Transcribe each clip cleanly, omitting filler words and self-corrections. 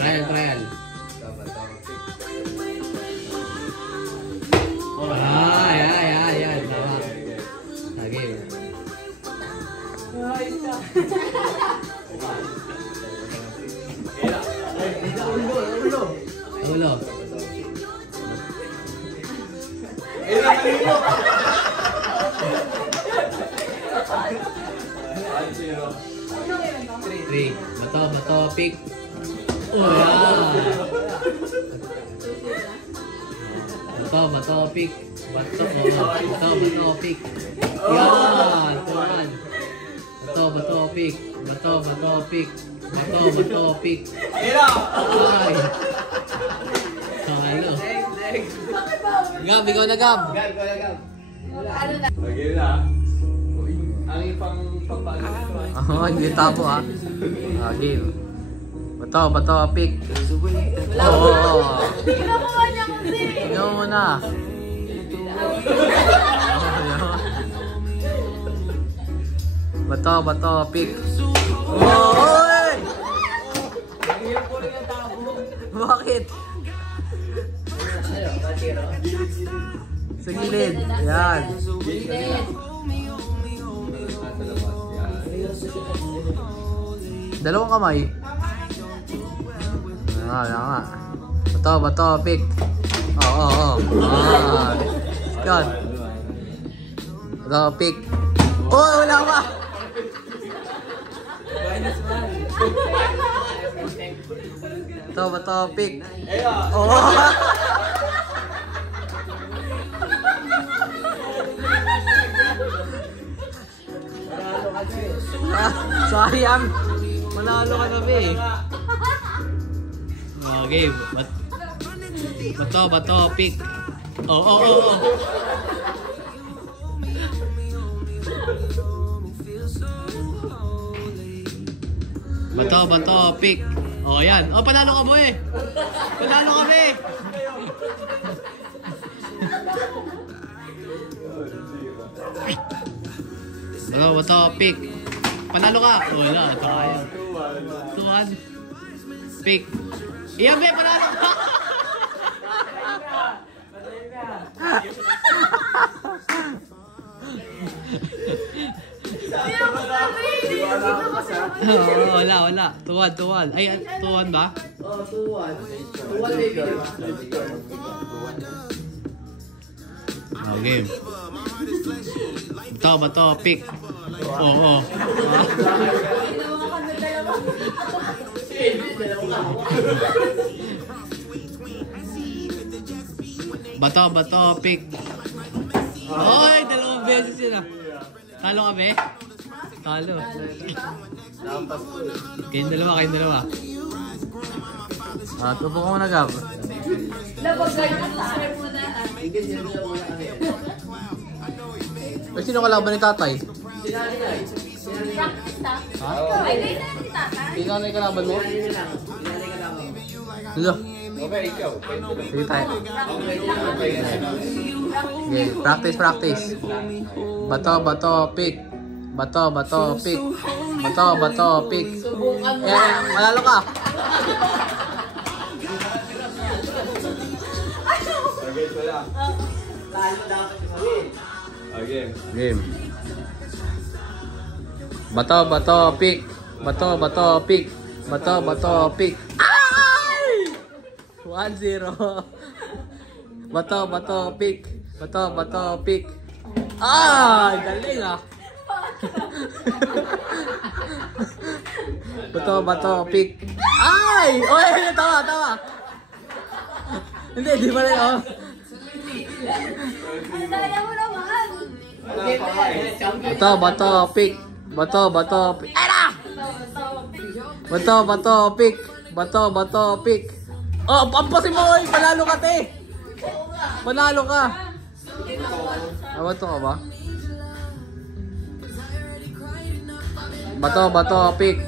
Trial. Yan. Tama. Lagi. Ulo. Three. Bato, pick. Oh, yeah. Bato, pick. Bato, pick. Yan. Bato, pick. Bato, pick. Ay. Kalo. Gab, ikaw na Gab. Lagi na. Ang ipang Hindi tapo ha. Game. Bato, pick. Oo. Ginawa niya kasi. Ikaw muna. Bato, pick. Oy! Bakit? Sa gilid. Yan. Dalawang kamay. Nga. Bato, pick. Oo. Yan. Bato, pick. Oh, wala pa. Bato, pick. Oo. Sayang. Manalo ka na ba eh. Okay. Bato, pick. Oo. Bato, pick. Oh, yan. Oh, panalo ka mo eh. Panalo ka ba eh. Bato, pick. Panalo ka. Oh, wala. Ito kaya. 2-1. Pick. Iyan ba, panalo ka. Wala. 2-1. Ay, 2-1 ba? Oh, 2-1. 2-1 baby. Oh, game. Bato, pick. Oo. Bato, pick. Oy, dalawang beses yun ah. Talo ka, be? Talo. Kayong dalawa. Tupo ko muna, Gab. Ay, sino kalaban ni tatay? Ha? Sino na yung kalaban mo? Hello? Okay, ikaw. Sige tayo. Okay, practice. Bato, pick. Bato, pick. Malalo ka. Game. Bato, pick. Ay! 1-0. Bato, pick. Ah, galing ah. Bato, pick. Ay! Oy, tawa. Hindi, di ba rin oh. Ang daya mo naman. Bato, pick. Ay na! Bato, pick. Oh, pampasin mo oy, panalo ka te. Panalo ka. Bato ka ba? Bato, pick.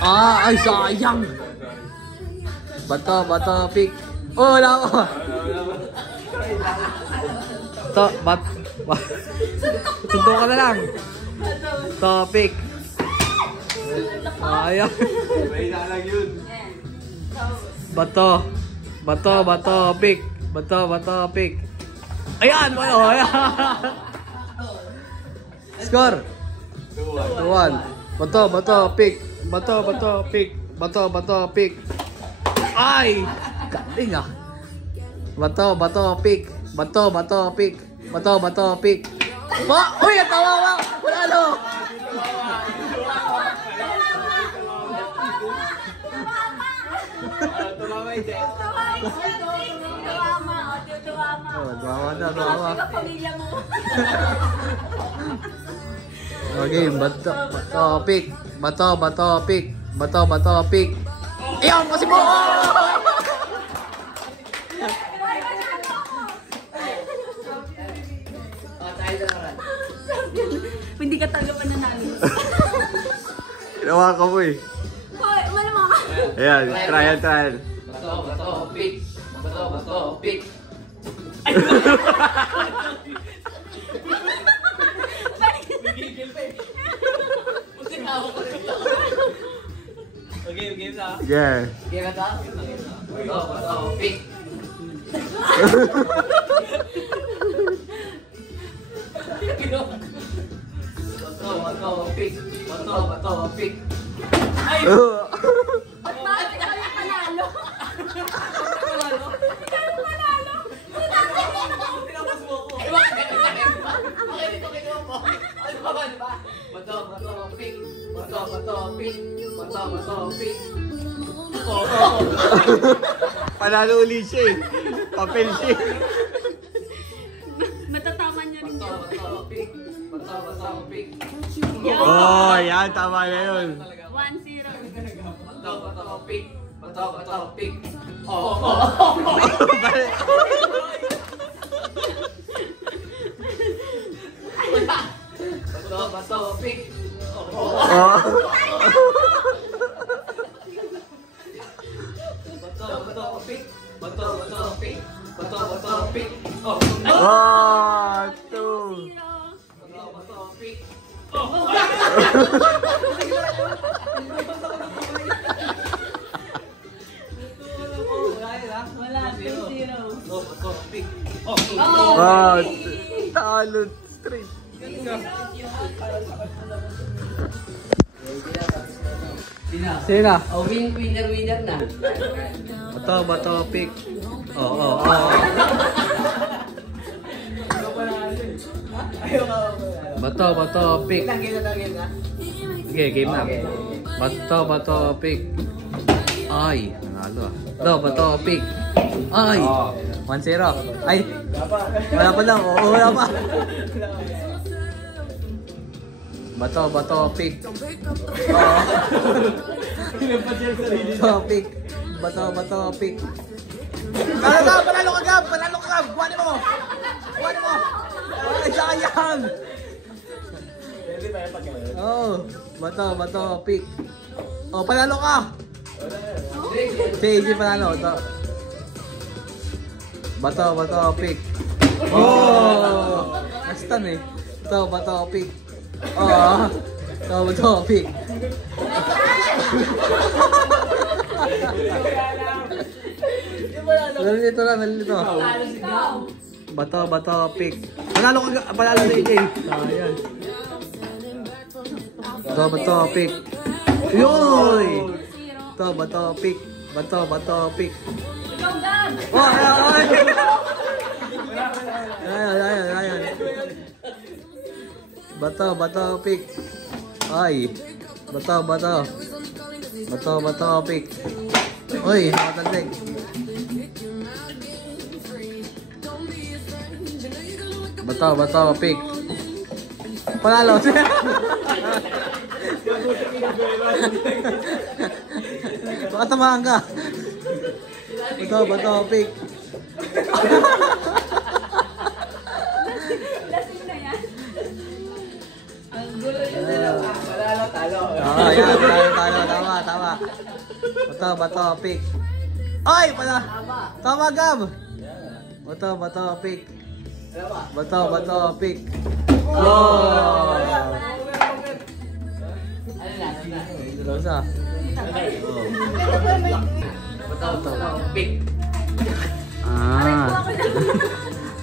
Ah, ay sayang. Bato, pick. Oh, wala ko. Suntok ka na lang. Topic. Ayaw. May nalang yun. Bato. Bato, pick. Bato, pick. Ayan! Ayan! Score! 2-1. Bato, pick. Bato, pick. Bato, pick. Ay! Galing ah. Bato, pick. Bato, pick. Bato, pick. Uy! Tawa! Panalo! Tumama yung Jen. Tawa na. Pamilya mo. Okay, bato, pick. Bato, pick. Bato, pick. Iyan mo si Mo! Hindi ka talaga pananalo. Ginawa ka mo eh. Hoy, malamang ka. Ayan, trial. Bato, pick. Bato, pick. Okay, game sa. Yeah. Game na ta? Bato, pick. Bato, pick. Bato, pick. Ay! Bakit ikaw yung panalo? Ikaw yung panalo. Tinapos mo ako. Bakit ito kinuha mo? Ano ba? Bato, pick. Bato, pick. Bato, pick. Panalo ulit siya eh. Papel siya eh. Matatama niyo rin yun. Bato, pick. Bato, pick. Oh, yan. Tama na yun. 1-0. Bato, pick. Bato, pick. Bato, pick. Bato, pick. Bato, pick. Bato, pick. Oh, 2. Bato, pick. Wala, 2-0. Bato, pick. Wow. Talo straight. Sino na? Oh, winner na. Bato, pick. Oh. Bato, pick. Game na. Okay, game na. Bato, pick. Ay, nanalo ah. Bato, pick. Ay, 1-0. Ay, wala pa lang. Oo, wala pa. Bato, pick. Bato, pick. Bato, pick. Panalo ka, Gab! Kuhanin mo! Ay, sayang! Oh, bato, pick. Oh, panalo ka! Sige, panalo. Bato, pick. Oh! Nastan eh. Bato, pick. Oh! Bato, pick. Nalilito. Bato, pick. Panalo si AJ. Ayan. Bato, pick. Yoy! Bato, pick. Bato, pick. Ikaw, Gab. Oh, ayan. Bato, pick. Ay. Bato, pick. Uy, nakatandig. Bato, pick. Panalo. Baka tamaan ka. Bato, pick. Lasing na yan. Ang gulo yung dalawa. Talo. Yan, tama. Bato, pick. Ay, pala. Tama, Gab. Bato, pick. Bato, pick. Oh! Ano na? Dalawa. bato, pick. Ah. Ako lang.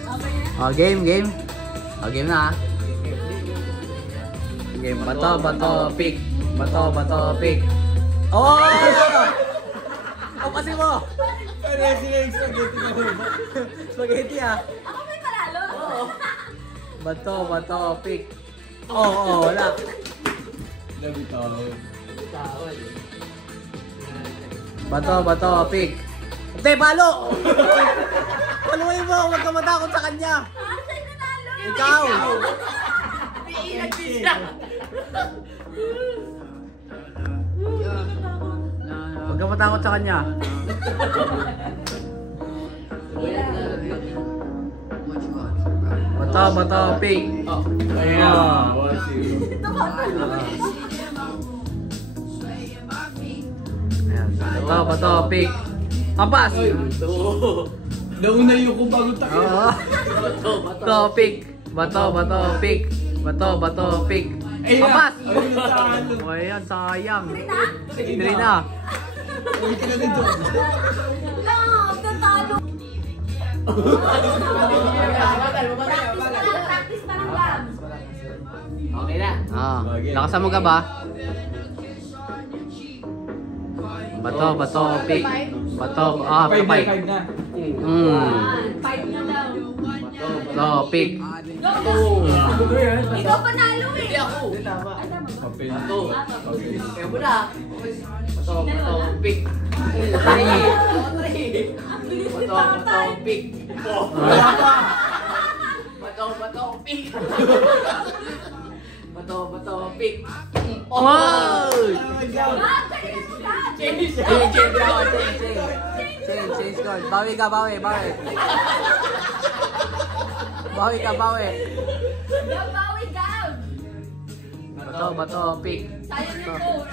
Okay na. Oh, game. Oh, game na. Game. Bato, pick. Bato, pick. Oh! Oh, kasi mo! Kaya sila yung spaghetti na huli. Spaghetti ah. Ako may panalo. Oo. Bato, pick. Oh, wala. Bato, pick. Te, palo! Paluin mo, huwag ka matakot sa kanya. Sa'yo nanalo. Ikaw! Huwag ka matakot sa kanya. Bato, pick. Oh. Ito ka pala. Ayan. Bato, pick. Pampas! Ito. Nauna yung kung bago tayo. Oo. Bato, pick. Bato, pick. Bato, pick. Pampas! Ayun na talo. O, ayan, sayang. Three na. Three na. Uy, ka na din doon. Lang, tatalo. Practice pa ng labs. Okay na. Ah, lakasan mo ka ba? Bato, pick. Bato, Five na, five. five na. Five na daw. Bato, pick. Go! Ikaw panalo eh. Hindi ako. Tama. Ay, tama ba? Papel. Bato. Papel. Kaya mo na. Bato, pick. Ang bilis ni tatay. Pick. Wala pa. Bato, pick. Bato, pick. Wow! Ah, change that. Change card. Bawi ka. Bawi ka. Go, bawi, go. Bato, pick. Sayang yung goal.